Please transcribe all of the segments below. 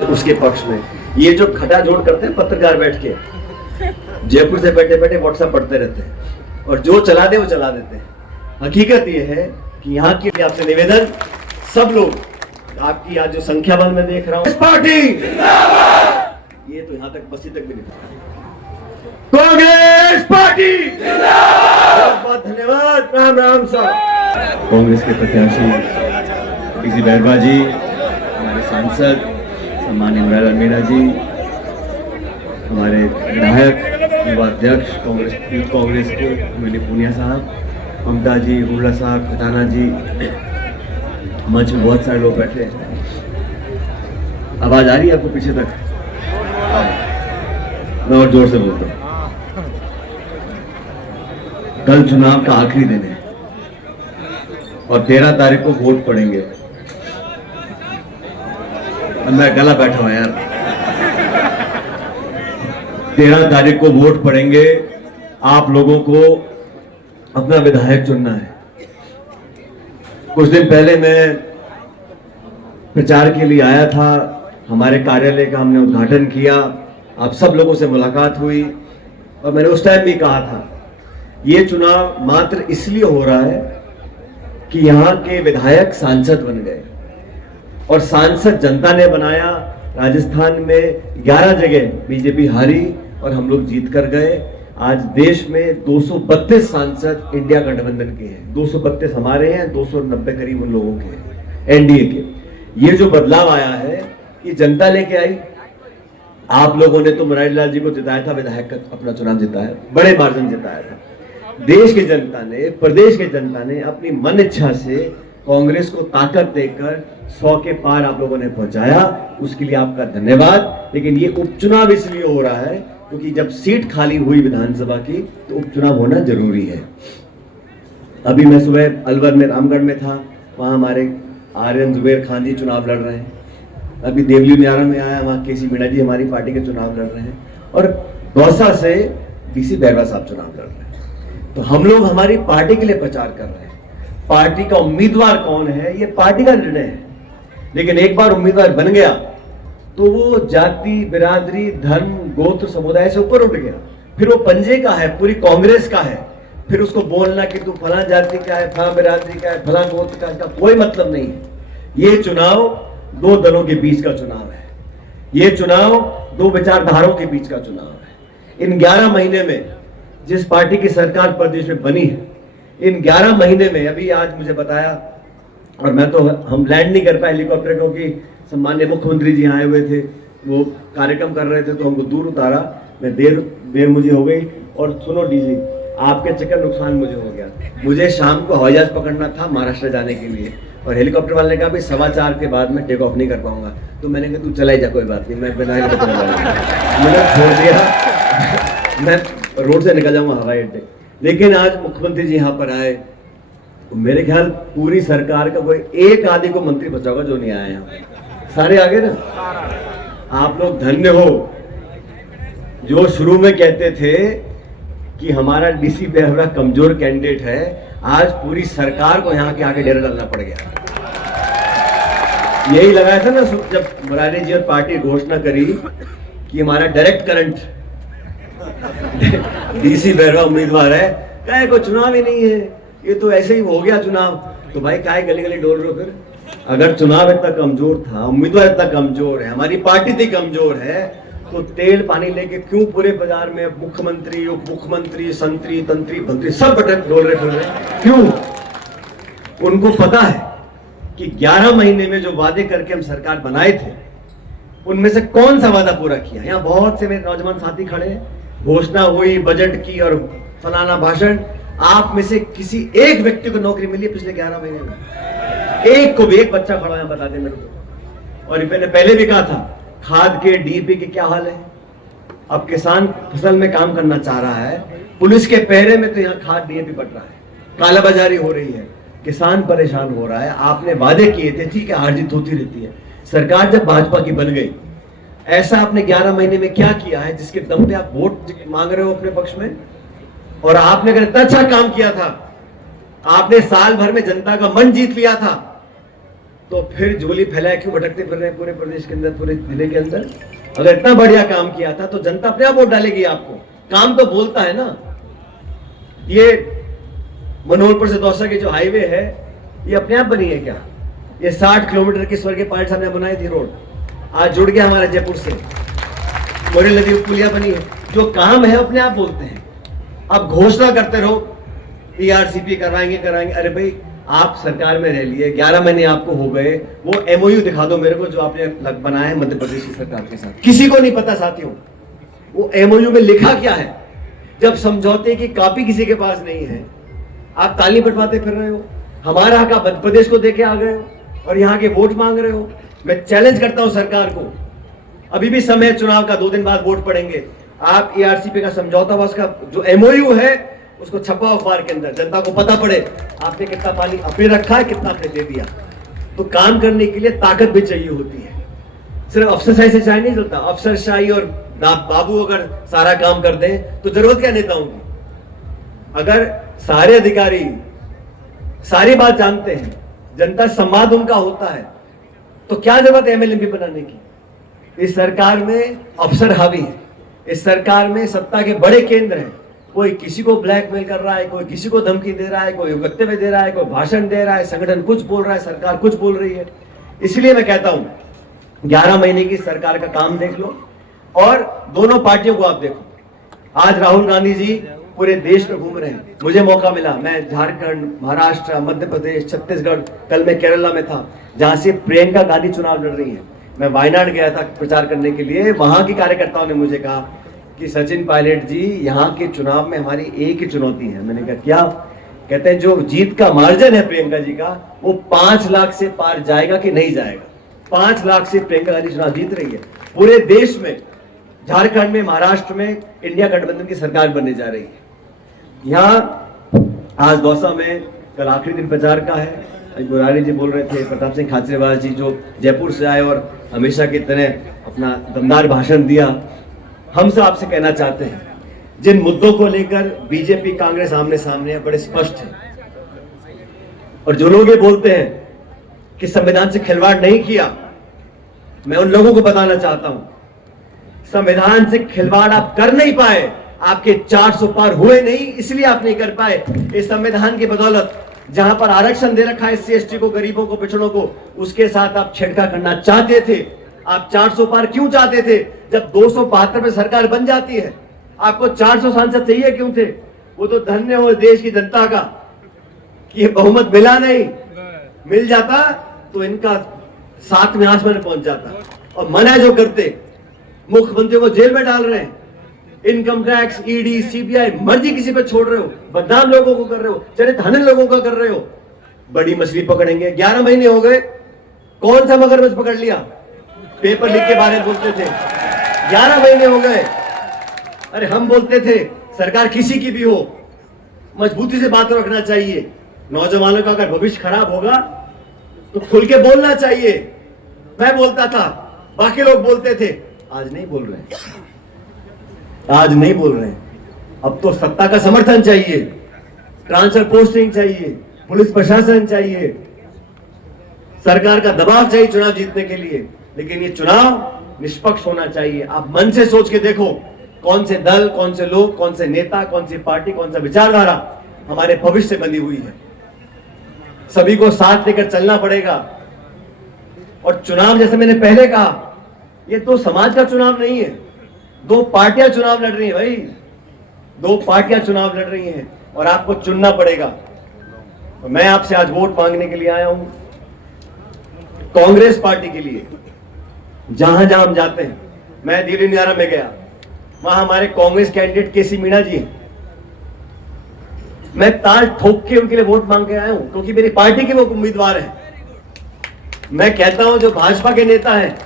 उसके पक्ष में ये जो खटाजोड़ करते हैं पत्रकार बैठ के जयपुर से बैठे बैठे व्हाट्सएप पढ़ते रहते हैं और जो चला दे वो चला देते हैं। हकीकत ये है कि यहाँ की आपसे निवेदन, सब लोग आपकी आज जो संख्या बल में देख रहा हूँ, पार्टी ये तो यहाँ तक बस्ती तक भी नहीं, कांग्रेस पार्टी बहुत बहुत धन्यवाद। राम राम साहब। कांग्रेस के प्रत्याशी पीसी बैरवा जी, हमारे सांसद सम्माननीय इमरान मीणा जी, हमारे विधायक युवा अध्यक्ष कांग्रेस यूथ कांग्रेस के मैंने पूनिया साहब, ममता जी, उर्ला साहब, खटाना जी, मंच में बहुत सारे लोग बैठे हैं। आवाज आ रही है आपको पीछे तक? मैं और जोर से बोलता हूँ। कल चुनाव का आखिरी दिन है और 13 तारीख को वोट पड़ेंगे। मैं गला बैठा हूं यार। 13 तारीख को वोट पड़ेंगे। आप लोगों को अपना विधायक चुनना है। कुछ दिन पहले मैं प्रचार के लिए आया था, हमारे कार्यालय का हमने उद्घाटन किया, आप सब लोगों से मुलाकात हुई और मैंने उस टाइम भी कहा था ये चुनाव मात्र इसलिए हो रहा है कि यहाँ के विधायक सांसद बन गए और सांसद जनता ने बनाया। राजस्थान में 11 जगह बीजेपी हारी और हम लोग जीत कर गए। आज देश में 232 सांसद इंडिया गठबंधन के हैं, 232 हमारे हैं, 290 करीब उन लोगों के हैं एनडीए के। ये जो बदलाव आया है ये जनता लेके आई। आप लोगों ने तो मुरारी लाल जी को जिताया था, विधायक का अपना चुनाव जिताया, बड़े मार्जिन जिताया था। देश की जनता ने, प्रदेश की जनता ने अपनी मन इच्छा से कांग्रेस को ताकत देकर 100 के पार आप लोगों ने पहुंचाया, उसके लिए आपका धन्यवाद। लेकिन ये उपचुनाव इसलिए हो रहा है क्योंकि जब सीट खाली हुई विधानसभा की तो उपचुनाव होना जरूरी है। अभी मैं सुबह अलवर में, रामगढ़ में था, वहां हमारे आर्यन जुबेर खान जी चुनाव लड़ रहे हैं। अभी देवली न्यारा में आया, वहां केसी मीणा जी हमारी पार्टी के चुनाव लड़ रहे हैं और दौसा से पीसी बैरवा साहब चुनाव लड़ रहे हैं। तो हम लोग हमारी पार्टी के लिए प्रचार कर रहे हैं। पार्टी का उम्मीदवार कौन है ये पार्टी का निर्णय है, लेकिन एक बार उम्मीदवार बन गया तो वो जाति, बिरादरी, धर्म, गोत्र, समुदाय से ऊपर उठ गया। फिर वो पंजे का है, पूरी कांग्रेस का है। फिर उसको बोलना कि तू फला जाति का है, फला बिरादरी का है, फला गोत्र का है, इसका कोई मतलब नहीं है। ये चुनाव दो दलों के बीच का चुनाव है। ये चुनाव दो विचारधाराओं के बीच का चुनाव है। इन 11 महीने में जिस पार्टी की सरकार प्रदेश में बनी है, इन 11 महीने में, अभी आज मुझे बताया, और मैं तो, हम लैंड नहीं कर पाए हेलीकॉप्टर क्योंकि सम्माननीय मुख्यमंत्री जी आए हुए थे, वो कार्यक्रम कर रहे थे तो हमको दूर उतारा। मैं देर मुझे हो गई। और सुनो डीजी, आपके चक्कर नुकसान मुझे हो गया। मुझे शाम को हवाई जहाज पकड़ना था महाराष्ट्र जाने के लिए और हेलीकॉप्टर वाले ने कहा भाई 4:15 के बाद मैं टेक ऑफ नहीं कर पाऊंगा। तो मैंने कहा तू चला ही जा, कोई बात नहीं, मैं बिना हेलीकॉप्टर मैंने छोड़ दिया, मैं रोड से निकल जाऊंगा हवाई अड्डे। लेकिन आज मुख्यमंत्री जी यहाँ पर आए तो मेरे ख्याल पूरी सरकार का कोई एक आदमी को मंत्री बचा होगा जो नहीं आया यहाँ, सारे आ गए ना। आप लोग धन्य हो जो शुरू में कहते थे कि हमारा डीसी बैरवा कमजोर कैंडिडेट है, आज पूरी सरकार को यहाँ के आगे डेरा डालना पड़ गया। यही लगाया था ना जब मुरारी जी और पार्टी घोषणा करी कि हमारा डायरेक्ट करंट डीसी बैरवा उम्मीदवार है, काहे को चुनाव ही नहीं है, ये तो ऐसे ही हो गया चुनाव। तो भाई काहे गली गली डोल रहे हो? फिर अगर चुनाव इतना कमजोर था, उम्मीदवार इतना कमजोर है, हमारी पार्टी इतनी कमजोर है, तो तेल पानी लेके क्यों पूरे बाजार में मुख्यमंत्री, उप मुख्यमंत्री, संतरी, तंत्री, मंत्री सब बटन डोल रहे फिर रहे? क्यों? उनको पता है कि 11 महीने में जो वादे करके हम सरकार बनाए थे उनमें से कौन सा वादा पूरा किया। यहाँ बहुत से मेरे नौजवान साथी खड़े हैं, घोषणा हुई बजट की और फलाना भाषण, आप में से किसी एक व्यक्ति को नौकरी मिली है पिछले 11 महीने में? एक को भी, एक बच्चा खड़ा है बता दे मेरे को। और मैंने पहले भी कहा था खाद के, डीएपी के क्या हाल है। अब किसान फसल में काम करना चाह रहा है, पुलिस के पहरे में तो यहाँ खाद डीएपी बट रहा है, कालाबाजारी हो रही है, किसान परेशान हो रहा है। आपने वादे किए थे, ठीक है, हार जीत होती रहती है। सरकार जब भाजपा की बन गई, ऐसा आपने 11 महीने में क्या किया है जिसके दम पे आप वोट मांग रहे हो अपने पक्ष में? और आपने अगर इतना अच्छा काम किया था, आपने साल भर में जनता का मन जीत लिया था, तो फिर झोली फैलाए क्यों भटकते फिर रहे हैं पूरे प्रदेश के अंदर, पूरे जिले के अंदर? अगर इतना बढ़िया काम किया था तो जनता अपने आप वोट डालेगी आपको। काम तो बोलता है ना। ये मनोहरपुर से दौसा की जो हाईवे है ये अपने आप बनी है क्या? ये 60 किलोमीटर की स्वर्गीय पार्टी साहब ने बनाई थी रोड, आज जुड़ गया हमारे जयपुर से। मोरी नदी पुलिया बनी है। जो काम है अपने आप बोलते हैं। आप घोषणा करते रहो ईआरसीपी करवाएंगे कराएंगे। अरे भाई आप सरकार में रह लिए, 11 महीने आपको हो गए, वो एमओयू दिखा दो मेरे को जो आपने बनाया है मध्य प्रदेश की सरकार के साथ। किसी को नहीं पता साथियों वो एमओयू में लिखा क्या है। जब समझौते की कॉपी किसी के पास नहीं है, आप ताली बटवाते फिर रहे हो। हमारा हक मध्य प्रदेश को देके आ गए हो और यहाँ के वोट मांग रहे हो। मैं चैलेंज करता हूं सरकार को, अभी भी समय है चुनाव का, 2 दिन बाद वोट पड़ेंगे। आप ईआरसीपी का समझौता हुआ, उसका जो एमओयू है उसको छपाओ अखबार के अंदर, जनता को पता पड़े आपने कितना पानी अपने रखा है, कितना आपने दे दिया। तो काम करने के लिए ताकत भी चाहिए होती है, सिर्फ अफसरशाही से चाय नहीं चलता। अफसरशाही और बाबू अगर सारा काम कर दें तो जरूरत क्या नेताओं की? अगर सारे अधिकारी सारी बात जानते हैं, जनता संवाद उनका होता है, तो क्या जरूरत है एमएलएमपी बनाने की? इस सरकार में अफसर हावी है, इस सरकार में सत्ता के बड़े केंद्र हैं। कोई किसी को ब्लैकमेल कर रहा है, कोई किसी को धमकी दे रहा है, कोई वक्तव्य दे रहा है, कोई भाषण दे रहा है, संगठन कुछ बोल रहा है, सरकार कुछ बोल रही है। इसलिए मैं कहता हूं 11 महीने की सरकार का काम देख लो और दोनों पार्टियों को आप देखो। आज राहुल गांधी जी पूरे देश में घूम रहे हैं। मुझे मौका मिला, मैं झारखंड, महाराष्ट्र, मध्य प्रदेश, छत्तीसगढ़, कल मैं केरला में था जहां से प्रियंका गांधी चुनाव लड़ रही है। मैं वायनाड गया था प्रचार करने के लिए। वहां के कार्यकर्ताओं ने मुझे कहा कि सचिन पायलट जी यहाँ के चुनाव में हमारी एक ही चुनौती है। मैंने कहा क्या? कहते हैं जो जीत का मार्जिन है प्रियंका जी का वो 5 लाख से पार जाएगा कि नहीं जाएगा। 5 लाख से प्रियंका गांधी चुनाव जीत रही है पूरे देश में। झारखंड में, महाराष्ट्र में इंडिया गठबंधन की सरकार बनने जा रही है। यहाँ आज दौसा में कल आखिरी दिन प्रचार का है। मुरारी जी बोल रहे थे, प्रताप सिंह खाचरेवाल जी जो जयपुर से आए और हमेशा की तरह अपना दमदार भाषण दिया। हम सब आपसे कहना चाहते हैं जिन मुद्दों को लेकर बीजेपी कांग्रेस आमने सामने है बड़े स्पष्ट है, और जो लोग ये बोलते हैं कि संविधान से खिलवाड़ नहीं किया, मैं उन लोगों को बताना चाहता हूं संविधान से खिलवाड़ आप कर नहीं पाए। आपके 400 पार हुए नहीं, इसलिए आप नहीं कर पाए। इस संविधान की बदौलत जहां पर आरक्षण दे रखा है एससी एसटी को, गरीबों को, पिछड़ों को, उसके साथ आप छेड़छाड़ करना चाहते थे। आप 400 पार क्यों चाहते थे? जब 272 में सरकार बन जाती है आपको 400 सांसद चाहिए क्यों थे? वो तो धन्य हो देश की जनता का कि ये बहुमत मिला नहीं। मिल जाता तो इनका 7वें आसमान पहुंच जाता। और मना जो करते, मुख्यमंत्री को जेल में डाल रहे हैं, इनकम टैक्स, ईडी, सीबीआई, मर्जी किसी पर छोड़ रहे हो, बदनाम लोगों को कर रहे हो, चरित्र हनन लोगों का कर रहे हो। बड़ी मछली पकड़ेंगे। 11 महीने हो गए, कौन सा मगरमच्छ पकड़ लिया? पेपर लीक के बारे में बोलते थे, 11 महीने हो गए। अरे हम बोलते थे सरकार किसी की भी हो मजबूती से बात रखना चाहिए। नौजवानों का अगर भविष्य खराब होगा तो खुल के बोलना चाहिए। मैं बोलता था, बाकी लोग बोलते थे। आज नहीं बोल रहे, आज नहीं बोल रहे। अब तो सत्ता का समर्थन चाहिए, ट्रांसफर पोस्टिंग चाहिए, पुलिस प्रशासन चाहिए, सरकार का दबाव चाहिए चुनाव जीतने के लिए। लेकिन ये चुनाव निष्पक्ष होना चाहिए। आप मन से सोच के देखो कौन से दल, कौन से लोग, कौन से नेता, कौन सी पार्टी, कौन सा विचारधारा हमारे भविष्य से बंधी हुई है। सभी को साथ लेकर चलना पड़ेगा। और चुनाव, जैसे मैंने पहले कहा, ये तो समाज का चुनाव नहीं है। 2 पार्टियां चुनाव लड़ रही हैं भाई, 2 पार्टियां चुनाव लड़ रही हैं और आपको चुनना पड़ेगा। तो मैं आपसे आज वोट मांगने के लिए आया हूं कांग्रेस पार्टी के लिए। जहां जहां हम जाते हैं, मैं दिल्ली नियारा में गया, वहां हमारे कांग्रेस कैंडिडेट केसी मीणा जी हैं। मैं ताल ठोक के उनके लिए वोट मांग के आया हूं क्योंकि मेरी पार्टी के वो उम्मीदवार हैं। मैं कहता हूं जो भाजपा के नेता हैं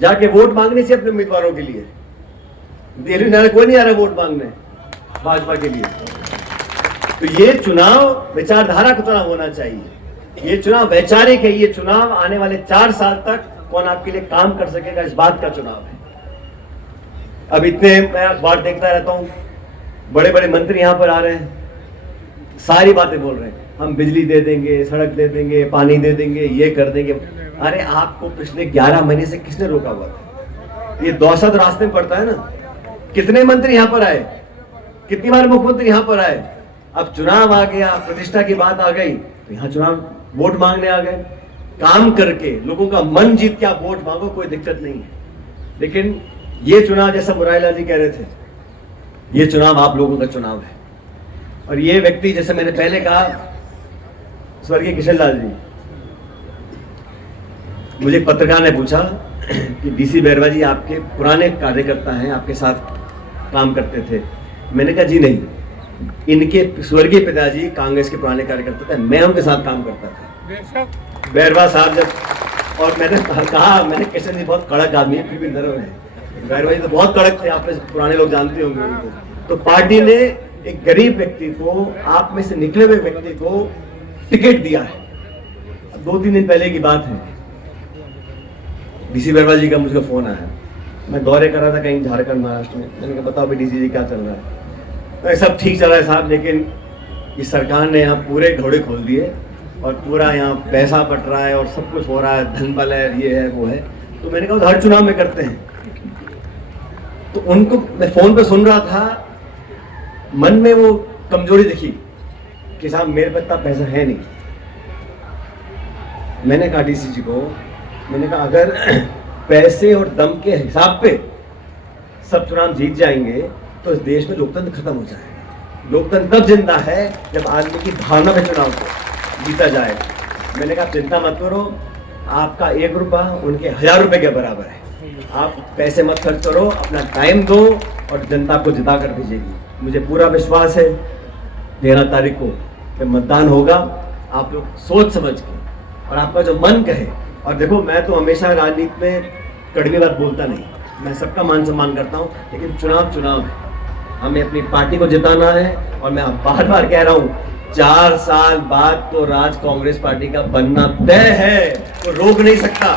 जाके वोट मांगने से अपने उम्मीदवारों के लिए, दिल्ली नियारा कोई नहीं आ रहा वोट मांगने भाजपा के लिए। तो ये चुनाव विचारधारा का चुनाव होना चाहिए, ये चुनाव वैचारिक है। ये चुनाव आने वाले 4 साल तक कौन आपके लिए काम कर सकेगा, इस बात का चुनाव है। अब इतने, मैं अखबार देखता रहता हूं, बड़े बड़े मंत्री यहां पर आ रहे हैं, सारी बातें बोल रहे हैं। हम बिजली दे देंगे, सड़क दे देंगे, पानी दे देंगे, ये कर देंगे। अरे आपको पिछले 11 महीने से किसने रोका हुआ था? ये दौसा तो रास्ते में पड़ता है ना। कितने मंत्री यहाँ पर आए, कितनी बार मुख्यमंत्री यहाँ पर आए। अब चुनाव आ गया, प्रतिष्ठा की बात आ गई, तो यहाँ चुनाव वोट मांगने आ गए। काम करके लोगों का मन जीत के आप वोट मांगो, कोई दिक्कत नहीं है। लेकिन ये चुनाव, जैसा मुरारीलाल जी कह रहे थे, ये चुनाव आप लोगों का चुनाव है। और ये व्यक्ति, जैसे मैंने पहले कहा, स्वर्गीय किशन लाल जी, मुझे एक पत्रकार ने पूछा कि डीसी बैरवा जी आपके पुराने कार्यकर्ता हैं, आपके साथ काम करते थे। मैंने कहा जी नहीं, इनके स्वर्गीय पिताजी कांग्रेस के पुराने कार्यकर्ता थे, मैं उनके साथ काम करता था। बैरवा साहब जब, और मैंने कहा, मैंने किशन जी बहुत कड़क आदमी है, फिर भी नरम है। बैरवा जी तो बहुत कड़क थे, आप में पुराने लोग जानते होंगे उनको। तो पार्टी ने एक गरीब व्यक्ति को, आप में से निकले हुए व्यक्ति को टिकट दिया है। 2-3 दिन पहले की बात है, डीसी बैरवा जी का मुझे फोन आया। मैं दौरे कर रहा था कहीं झारखंड, महाराष्ट्र में। मैंने कहा बताओ भी डीसी जी क्या चल रहा है? तो सब ठीक चल रहा है साहब, लेकिन इस सरकार ने यहाँ पूरे घोड़े खोल दिए और पूरा यहाँ पैसा बट रहा है और सब कुछ हो रहा है, धन बल है, ये है वो है। तो मैंने कहा हर चुनाव में करते हैं। तो उनको मैं फोन पे सुन रहा था, मन में वो कमजोरी दिखी कि साहब मेरे पास इतना पैसा है नहीं। मैंने कहा डीसी जी को, मैंने कहा अगर पैसे और दम के हिसाब पे सब चुनाव जीत जाएंगे तो इस देश में लोकतंत्र खत्म हो जाएगा। लोकतंत्र तब जिंदा है जब आदमी की भावना में चुनाव को जीता जाए। मैंने कहा चिंता मत करो, आपका 1 रुपया उनके 1000 रुपए के बराबर है। आप पैसे मत खर्च करो, अपना टाइम दो और जनता को जिता कर भेजेगी। मुझे पूरा विश्वास है 13 तारीख को जब मतदान होगा, आप लोग सोच समझ के और आपका जो मन कहे। और देखो, मैं तो हमेशा राजनीति में कड़वी बात बोलता नहीं, मैं सबका मान सम्मान करता हूँ, लेकिन चुनाव चुनाव है, हमें अपनी पार्टी को जिताना है। और मैं बार बार कह रहा हूँ, 4 साल बाद तो राज कांग्रेस पार्टी का बनना तय है, तो रोक नहीं सकता।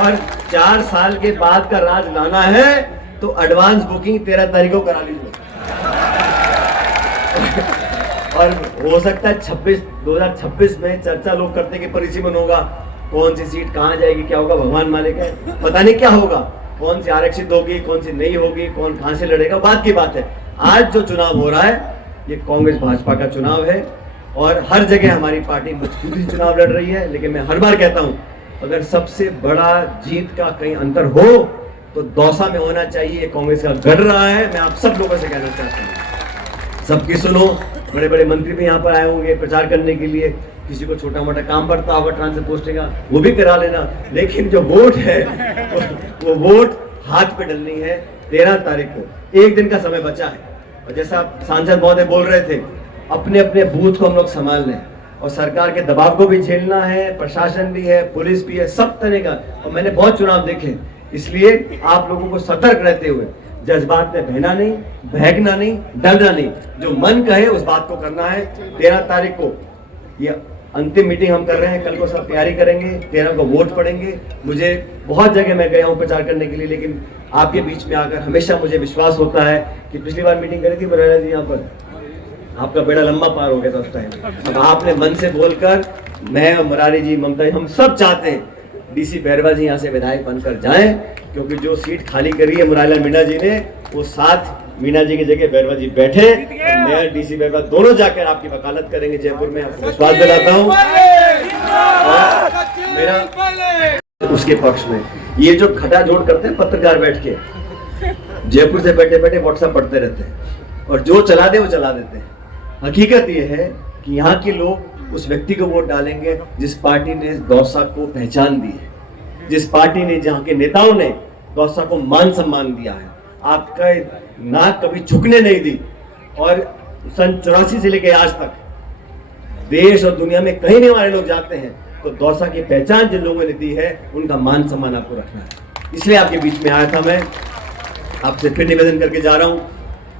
और 4 साल के बाद का राज लाना है तो एडवांस बुकिंग 13 तारीख को करा लीजिए। और हो सकता है 2026 में चर्चा लोग करते कि परिसीमन होगा, कौन सी सीट कहां जाएगी, क्या होगा भगवान मालिक है, पता नहीं क्या होगा, कौन सी आरक्षित होगी, कौन सी नहीं होगी, कौन कहां से लड़ेगा, बात की बात है। आज जो चुनाव हो रहा है ये कांग्रेस भाजपा का चुनाव है और हर जगह हमारी पार्टी मजबूती से चुनाव लड़ रही है। लेकिन मैं हर बार कहता हूं, अगर सबसे बड़ा जीत का कहीं अंतर हो तो दौसा में होना चाहिए। कांग्रेस का गढ़ रहा है। मैं आप सब लोगों से कहना चाहता हूँ, सबकी सुनो। बड़े बड़े मंत्री भी यहाँ पर आए होंगे प्रचार करने के लिए, किसी को छोटा मोटा काम पड़ता होगा ट्रांसफर पोस्टिंग का, वो भी करा लेना। लेकिन जो वोट है वो वोट हाथ पे डलनी है। 13 तारीख को 1 दिन का समय बचा है और जैसा सांसद महोदय बोल रहे थे, अपने अपने बूथ को हम लोग संभाल लें और सरकार के दबाव को भी झेलना है, प्रशासन भी है, पुलिस भी है, सब तरह का। और मैंने बहुत चुनाव देखे, इसलिए आप लोगों को सतर्क रहते हुए जज्बात में बहना नहीं, बहकना नहीं, डरना नहीं, जो मन कहे उस बात को करना है। 13 तारीख को ये अंतिम मीटिंग हम कर रहे हैं, कल को सब तैयारी करेंगे, 13 को वोट पड़ेंगे। मुझे बहुत जगह मैं गया हूँ प्रचार करने के लिए, लेकिन आपके बीच में आकर हमेशा मुझे विश्वास होता है कि पिछली बार मीटिंग करी थी मुरारीलाल जी यहाँ पर, आपका बेड़ा लंबा पार हो गया था उस टाइम। अब आपने मन से बोलकर, मैं और मुरारी जी, ममता जी, हम सब चाहते हैं डीसी बैरवा जी यहाँ से विधायक बनकर जाएं, क्योंकि जो सीट खाली करी है मुरारीलाल मीणा जी ने, वो 7 मीणा जी की जगह बैरवा जी बैठे। मैं डीसी बैरवा दोनों जाकर आपकी वकालत करेंगे जयपुर में, आपको विश्वास दिलाता हूँ। मेरा उसके पक्ष में ये जो खटा जोड़ करते हैं पत्रकार बैठ के, जयपुर से बैठे बैठे व्हाट्सएप पढ़ते रहते हैं और जो चला दे वो चला देते हैं। हकीकत ये है कि यहाँ के लोग उस व्यक्ति को वोट डालेंगे जिस पार्टी ने दौसा को पहचान दी है, जिस पार्टी ने, जहाँ के नेताओं ने दौसा को मान सम्मान दिया है, आपका नाक कभी झुकने नहीं दी। और सन 84 से लेकर आज तक देश और दुनिया में कहीं भी हमारे लोग जाते हैं तो दौसा की पहचान जिन लोगों ने दी है उनका मान सम्मान आपको रखना है। इसलिए आपके बीच में आया था। मैं आपसे फिर निवेदन करके जा रहा हूँ,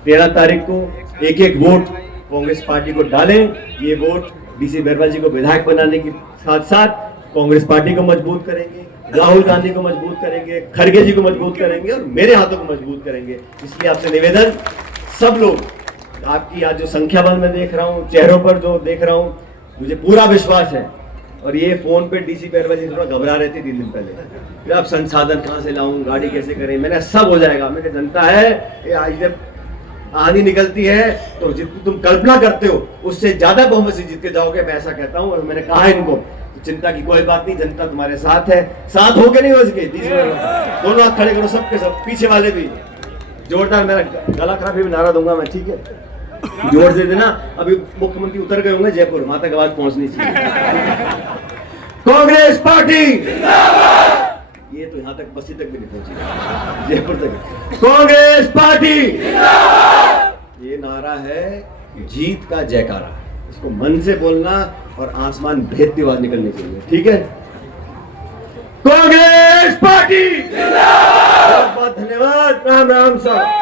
13 तारीख को एक एक वोट कांग्रेस पार्टी को डालें। ये वोट डीसी बैरवा जी को विधायक बनाने के साथ साथ कांग्रेस पार्टी को मजबूत करेंगे, राहुल गांधी को मजबूत करेंगे, खड़गे जी को मजबूत करेंगे और मेरे हाथों को मजबूत करेंगे। इसलिए आपसे निवेदन, सब लोग आपकी आज जो संख्या बल मैं देख रहा हूँ, चेहरों पर जो देख रहा हूँ, मुझे पूरा विश्वास है। और ये फोन पे डीसी पैरवा जी थोड़ा घबरा रहे थे 3 दिन पहले, फिर आप संसाधन कहाँ से लाऊं, गाड़ी कैसे करें, मैंने सब हो जाएगा। मैंने जनता है ये आज जब आंधी निकलती है तो जितनी तुम कल्पना करते हो उससे ज्यादा बहुमत से जीत के जाओगे, मैं ऐसा कहता हूँ। और मैंने कहा इनको तो चिंता की कोई बात नहीं, जनता तुम्हारे साथ है। साथ होके नहीं हो सके, दोनों हाथ खड़े करो, सबके सब, पीछे वाले भी जोरदार। मेरा गला खराब भी नारा दूंगा मैं, ठीक है, जोर से देना। अभी मुख्यमंत्री उतर गए होंगे जयपुर, वहां तक आवाज पहुंचनी चाहिए। कांग्रेस पार्टी जिंदाबाद। ये तो यहाँ तक बस्ती तक भी नहीं पहुंची, जयपुर तक। कांग्रेस पार्टी जिंदाबाद। ये नारा है जीत का जयकारा, इसको मन से बोलना और आसमान भेदती आवाज निकलनी चाहिए, ठीक है। कांग्रेस पार्टी जिंदाबाद। बहुत बहुत धन्यवाद। राम राम सब।